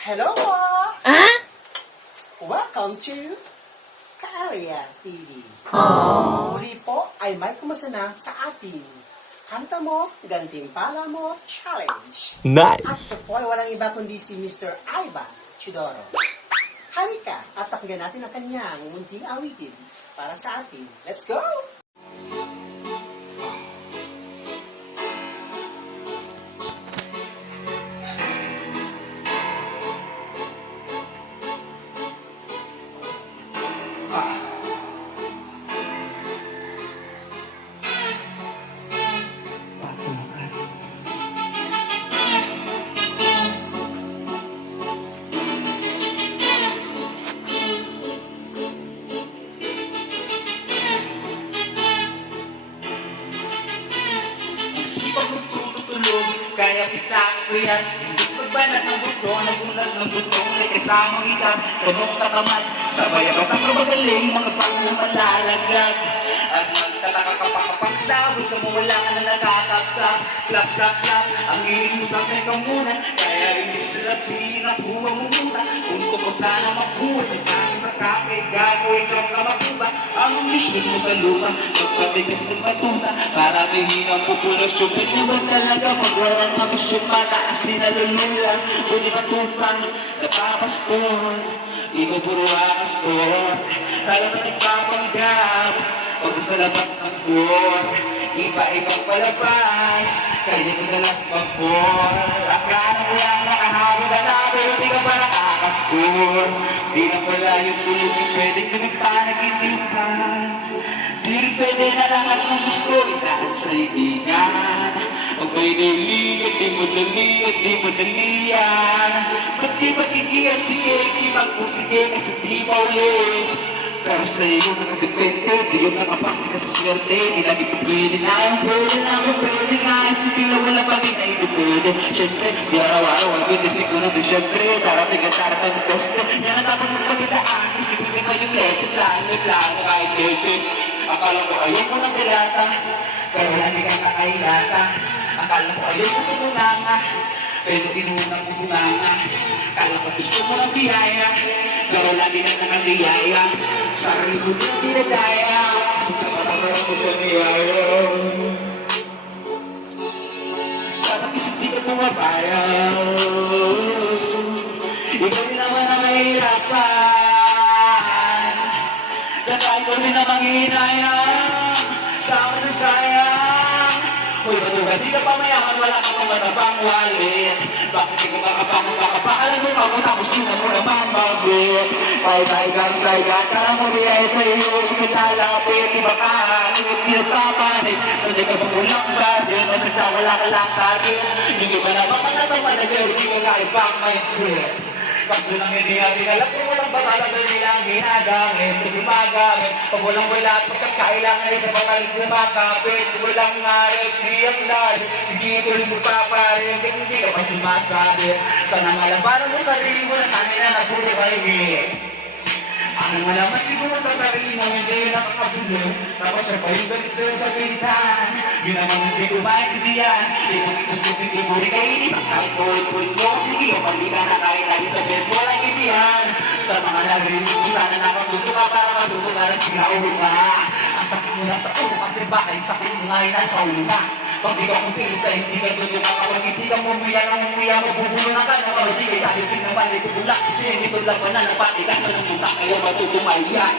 Hello po! Ah? Welcome to Kaalia TV. Muli po ay may kumasa na sa ating Kanta Mo, Gantimpala Mo Challenge. At Nice! ito po ay walang iba kundi si Mr. Ivan Chidoro. Halika at pakinggan natin ang kanyang munting awitin para sa atin. Let's go! Sipag magtutulog, kaya kita ko yan. Imbis magbanat ng buto, nagulat ng buto, may kasamang ikat, tanong tatamad. Sabay ang basang kabagaling, mga pangong malalaglag. At magtataka ka pa kapag sabi sa mo wala ka na nakakaptap. Klap, klap, klap, ang hiling mo sa akin ka muna. Kaya rin sila pinakuha mo muna. Kung ko sana makuha, nagpang sa kape, gagawin ka ka makuha. Ang mission mo sa lupa, magpabigas ng matuna. Para bihin ang populasyon, hindi ba talaga magwalang ambisyon, mataas din nalulula. Pwede matupang, napapaspon, ikaw puro akaston. Talo na nagpapanggap, pag sa labas ng buwan, iba-ibang palabas, kaya madalas mag-fall. Akala mo lang nakahawi na namin, hindi ka ba nakakaskor? Di na pala yung tulog yung pwedeng pinagpanaginipan. Di rin pwede na lahat ng gusto, itaan sa ibingan. Pag may nailigad, di madali at di madali yan. Ba't di magiging sige, di magpusige, kasi di maulit. Pero sa iyo nakadepende, di yun nakapasi ka sa swerte. Di lagi pa pwede na yung pwede na yung pwede nga. Isipin na wala pa rin na hindi pwede. Siyempre, di araw-araw ang pwede ko na di siyempre. Darating at darating ang kosto. Yan ang tapos ng pagkadaan. Isipin ka ba yung leche, plano kahit leche. Akala ko ayaw mo ng dilata, pero hindi ka nakailata. Akala ko ayaw mo tumunganga, pero inunang tumunganga. Akala ko gusto mo ng biyaya, pero lagi na nakadiyaya. Sarili mo din dinadaya, sa patamaran mo sa biyaya. Parang isip di ka bumabaya, ikaw din naman ang mahirapan. Saka ikaw din ang manghinayang, sama sa sayang. Uy, batuga, di ka pa mayaman, wala ka pang matabang walit. Bakit di ko makapakalan mo ako, tapos di na mo naman mabit. Bye-bye kang sayang, karang mo biyay sa iyo, kasi talapit, di ba ka, hindi nagpapanik. Sanday ka bumulang basin, o sa wala ka lang kagit. Hindi ba na baka natamad na girl, di ka kahit pang mindset. Kaso lang hindi natin alam kung walang ba talaga nilang ginagamit, hindi magamit. Pag walang wala at pagkakailangan ay sa patalig na makapit. Kung walang ngarip, siyang dali, sige tuloy mo pa parin, hindi ka pa sumasabi. Sana malabanan mo sarili mo na sana na nabuti kayo. Ano mo naman siguro sa sarili mo, hindi nakakabulo. Tapos siya pa yung galit sa'yo sa pintan. Di naman hindi ko maintindihan. Ipag-ipag-ipag di mo rin kainis. Ang kahit-pulit-pulit mo, sige o pag-ika na kahit lagi sa best mo lang indihan. Sa mga narinig mo, sana nakatuto ka para matuto ka na sinaulo ka. Ang sakit mo na sa ulo kasi bakit sakit mo ngayon nasa ulo na. Pag di ka kumpili sa hindi ka tuloy ka kapag hindi ka mumuya ng umuya mo, bubulo na ka na kapag di ka dahil tingnan mali tutulak. Kasi hindi tulak pa na napatigas sa nung mutak kayo matutumalian.